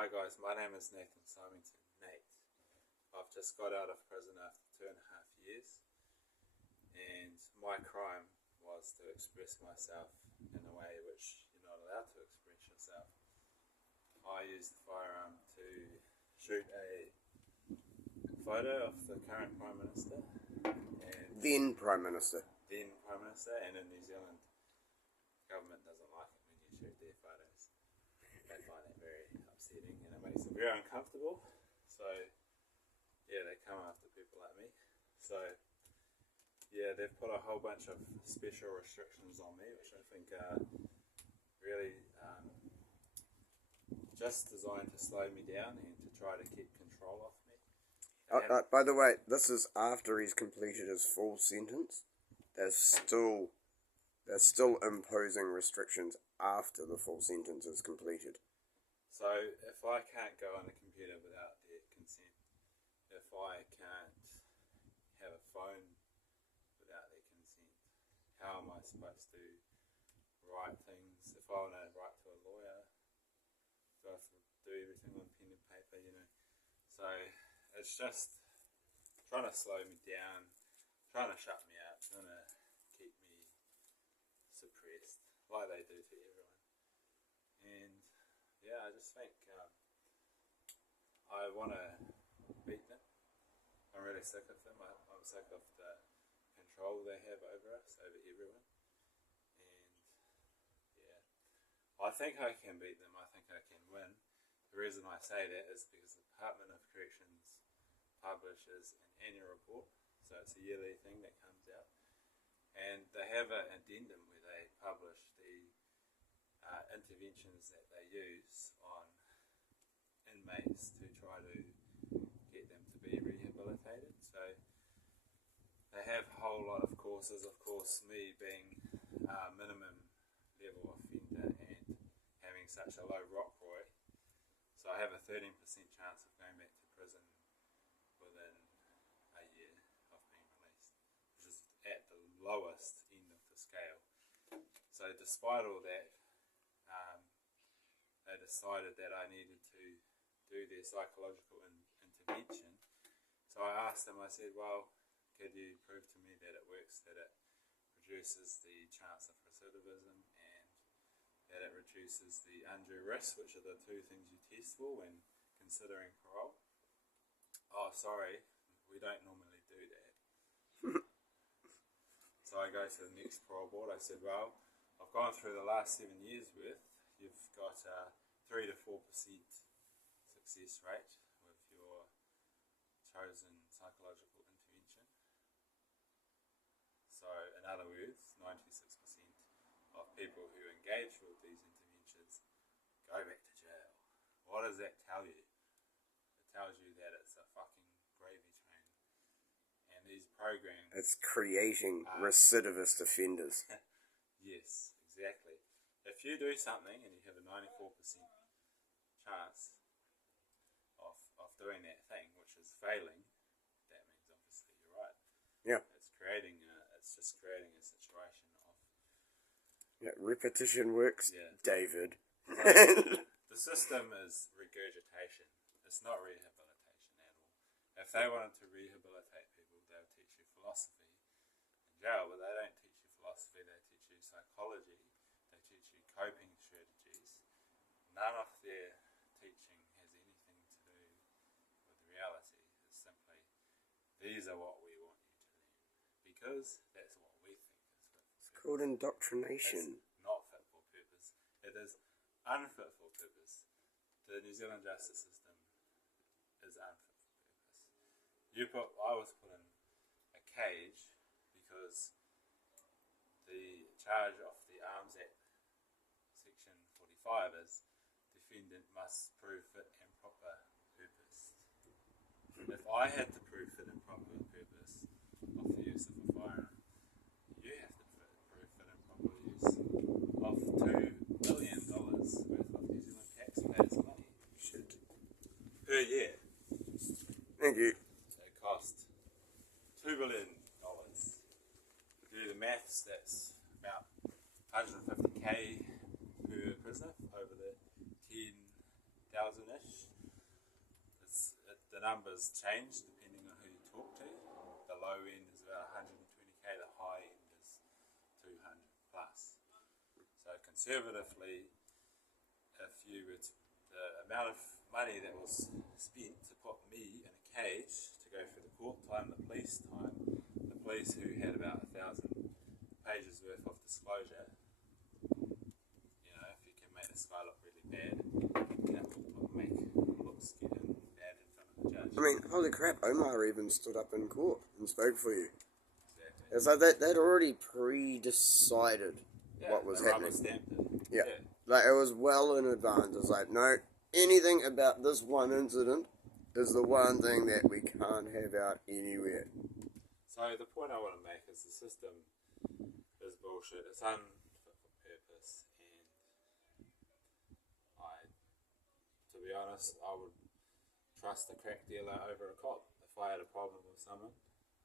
Hi guys, my name is Nathan Symington, Nate. I've just got out of prison after 2.5 years, and my crime was to express myself in a way which you're not allowed to express yourself. I used the firearm to shoot a photo of the current Prime Minister and Then Prime Minister. And in New Zealand, government doesn't like it when you shoot their photos. They find it very upsetting and it makes them very uncomfortable. So yeah, they come after people like me. So yeah, they've put a whole bunch of special restrictions on me, which I think are really just designed to slow me down and to try to keep control of me. By the way, this is after he's completed his full sentence. They're still imposing restrictions after the full sentence is completed. So if I can't go on a computer without their consent, if I can't have a phone without their consent, how am I supposed to write things? If I want to write to a lawyer, do I have to do everything on pen and paper, So it's just trying to slow me down, trying to shut me up, trying to keep me suppressed, like they do to everyone. And yeah, I just think I want to beat them. I'm really sick of them. I'm sick of the control they have over us, over everyone. And yeah, I think I can beat them. I think I can win. The reason I say that is because the Department of Corrections publishes an annual report. So it's a yearly thing that comes out. And they have an addendum where they publish the interventions that they use on inmates to try to get them to be rehabilitated. So they have a whole lot of courses. Of course, me being a minimum level offender and having such a low rock roy, so I have a 13% chance of going back to prison within a year of being released, which is at the lowest end of the scale. So despite all that, they decided that I needed to do their psychological intervention. So I asked them, I said, well, could you prove to me that it works, that it reduces the chance of recidivism and that it reduces the undue risk, which are the two things you test for when considering parole? Oh, sorry, we don't normally do that. So I go to the next parole board. I said, well, I've gone through the last 7 years worth. You've got a 3 to 4% success rate with your chosen psychological intervention. So in other words, 96% of people who engage with these interventions go back to jail. What does that tell you? It tells you that it's a fucking gravy train. And these programs... It's creating recidivist offenders. Yes, exactly. If you do something and you have a 94% chance of doing that thing, which is failing, that means obviously you're right. Yeah. It's just creating a situation of... Yeah, repetition works, yeah. David. The system is regurgitation. It's not rehabilitation at all. If they wanted to rehabilitate people, they would teach you philosophy in jail, but they don't teach you philosophy, they teach you psychology, they teach you coping strategies. None of their teaching has anything to do with reality. It's simply, these are what we want you to learn, because that's what we think is fit for purpose. It's called indoctrination. It's not fit for purpose. It is unfit for purpose. The New Zealand justice system is unfit for purpose. I was put in a cage because the charge of the Arms Act, Section 45, is defendant must prove fit and proper purpose. If I had to prove fit and proper purpose of the use of a firearm, you have to prove fit and proper use of $2 billion worth of New Zealand taxpayers' money. Shit. Per year. Thank you. It cost $2 billion. Do the maths, that's about $150K per prisoner over the 10 100,000-ish. The numbers change depending on who you talk to. The low end is about 120k, the high end is 200 plus. So conservatively, if you were to, the amount of money that was spent to put me in a cage to go through the court time, the police who had about 1,000 pages worth of disclosure, you know, if you can make this guy look really bad, that will make looks getting bad in front of the judge. I mean, holy crap, Omar even stood up in court and spoke for you. Exactly. It's like they'd already pre-decided what was happening. Yeah. Like, it was well in advance. It's like, no, anything about this one incident is the one thing that we can't have out anywhere. So the point I want to make is the system is bullshit. It's unfit for purpose, and to be honest, I would trust a crack dealer over a cop. If I had a problem with someone,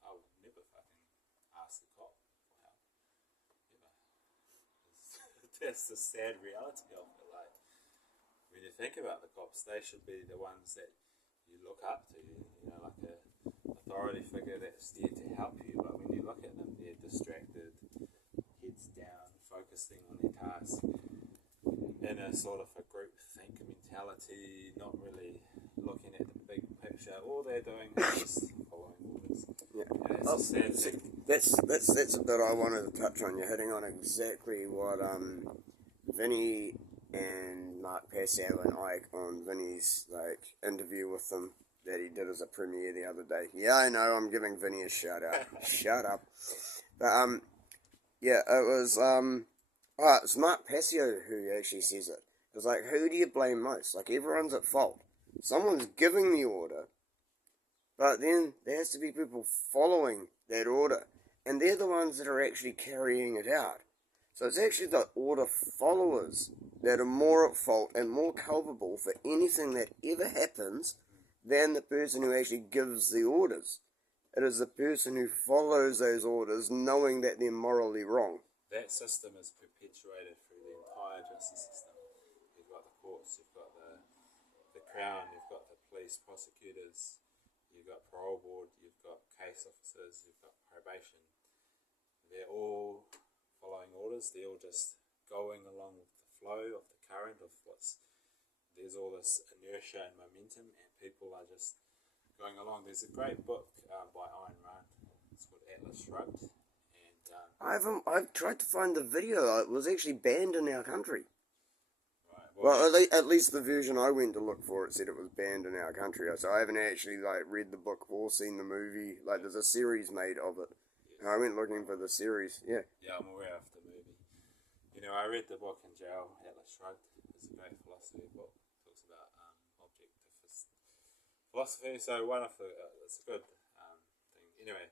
I would never fucking ask the cop for help. Ever. That's the sad reality of it. Like, when you think about the cops, they should be the ones that you look up to, you know, like a authority figure that's there to help you. But when you look at them, they're distracted, heads down, focusing on their task, in a sort of a group think mentality, not really looking at the big picture. All they're doing is just following orders. Yeah. And that's a sad thing. That's a bit I wanted to touch on. You're hitting on exactly what Vinny and Mark Passau and Ike on Vinny's interview with them that he did as a premiere the other day. Yeah, I know, I'm giving Vinny a shout out. Shut up. But yeah, it was it's Mark Passau who actually says it. It's like, who do you blame most? Like, everyone's at fault. Someone's giving the order, but then there has to be people following that order, and they're the ones that are actually carrying it out. So it's actually the order followers that are more at fault and more culpable for anything that ever happens than the person who actually gives the orders. It is the person who follows those orders knowing that they're morally wrong. That system is perpetuated through the entire justice system. You've got the courts, you've got the Crown, you've got the police, prosecutors, you've got parole board, you've got case officers, you've got probation. They're all following orders. They're all just going along with the flow of the current of there's all this inertia and momentum, and people are just going along. There's a great book by Ayn Rand. It's called Atlas Shrugged. And I've tried to find the video. It was actually banned in our country. Right. Well, at least the version I went to look for, it said it was banned in our country. So I haven't actually read the book or seen the movie. There's a series made of it. Yes. I went looking for the series. Yeah. Yeah, I'm aware of the movie. You know, I read the book in jail, Atlas Shrugged. It's a great philosophy book. It talks about objectivist philosophy. So it's a good thing. Anyway,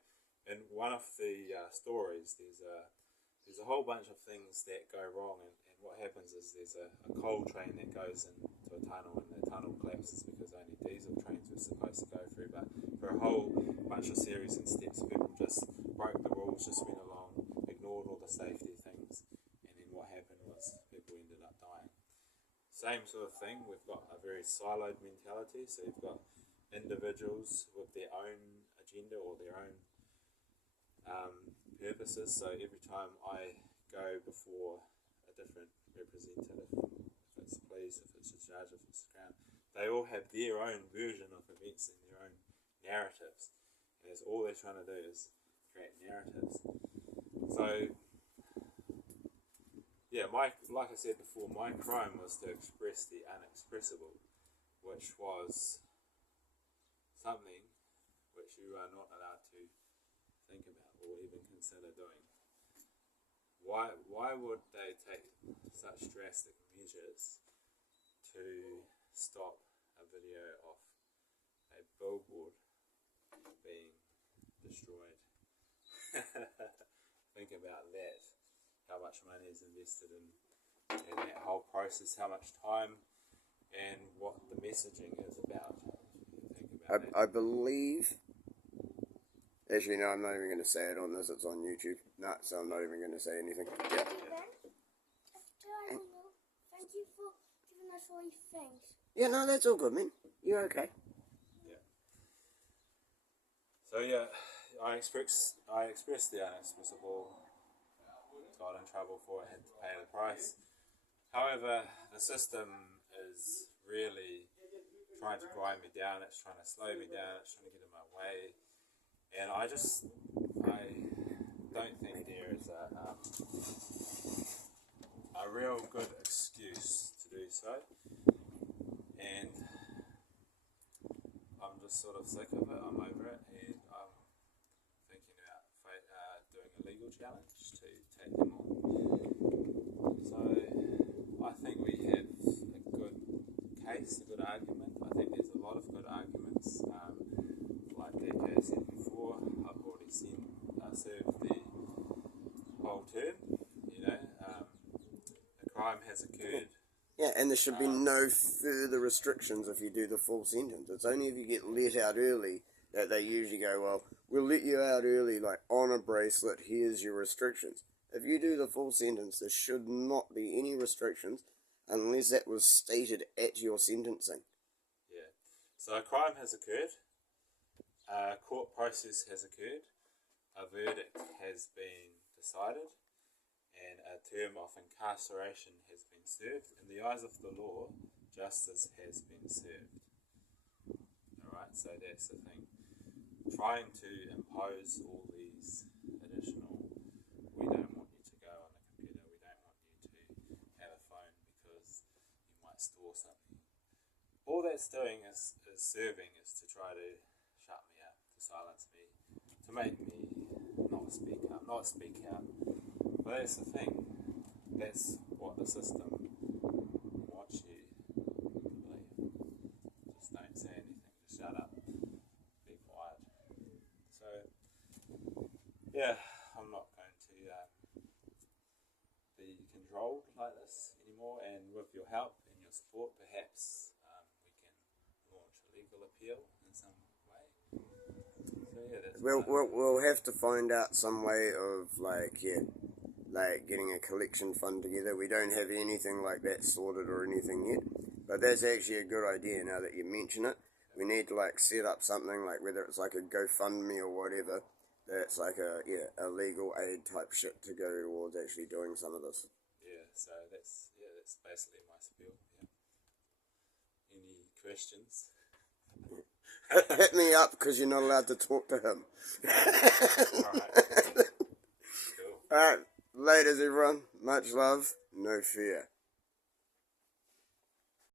in one of the stories, there's a whole bunch of things that go wrong, and what happens is there's a coal train that goes into a tunnel, and the tunnel collapses because only diesel trains were supposed to go through. But for a whole bunch of series and steps, people just broke the rules, just went along, ignored all the safety things, and then what happened was people ended up dying. Same sort of thing. We've got a very siloed mentality. So you've got individuals with their own agenda or their own purposes. So every time I go before a different representative, if it's police, if it's a judge, if it's a Crown, they all have their own version of events and their own narratives. And that's all they're trying to do is create narratives. So yeah, like I said before, my crime was to express the unexpressible, which was something which you are not allowed to think about or even consider doing. Why would they take such drastic measures to stop a video of a billboard being destroyed? Think about that. How much money is invested in that whole process, how much time, and what the messaging is about. Think about I believe... Actually, no, I'm not even going to say it on this. It's on YouTube. No, so I'm not even going to say anything. Yeah. Thank you for giving that's all he thinks. Yeah, no, that's all good, man. You're okay. Yeah. So yeah, I expressed the unexpressible. Got in trouble for it. Had to pay the price. However, the system is really trying to grind me down. It's trying to slow me down. It's trying to get in my way. And I don't think there is a real good excuse to do so. And I'm just sort of sick of it. I'm over it, and I'm thinking about doing a legal challenge to take them on. So I think we have a good case, a good argument. I think there's a lot of good arguments. Like DK said before, I've already served the whole term. A crime has occurred. Yeah, and there should be no further restrictions if you do the full sentence. It's only if you get let out early that they usually go, well, we'll let you out early, like on a bracelet, here's your restrictions. If you do the full sentence, there should not be any restrictions unless that was stated at your sentencing. Yeah. So a crime has occurred. A court process has occurred. A verdict has been decided. And a term of incarceration has been served. In the eyes of the law, justice has been served. Alright, so that's the thing. Trying to impose all these additional, we don't want you to go on the computer, we don't want you to have a phone because you might store something. All that's doing is serving is to try to shut me up, to silence me, to make me not speak out. But that's the thing. That's what the system wants you to believe. Just don't say anything. Just shut up. Be quiet. So, yeah, I'm not going to be controlled like this anymore. And with your help and your support, perhaps we can launch a legal appeal in some way. So, yeah, that's We'll have to find out some way of, like getting a collection fund together. We don't have anything like that sorted or anything yet, but that's actually a good idea now that you mention it. We need to set up something, like whether it's like a GoFundMe or whatever, that's like a legal aid type shit to go towards actually doing some of this. Yeah, so that's basically my spiel. Yeah. Any questions? Hit me up, because you're not allowed to talk to him. Alright. Cool. Alright, ladies everyone, much love, no fear.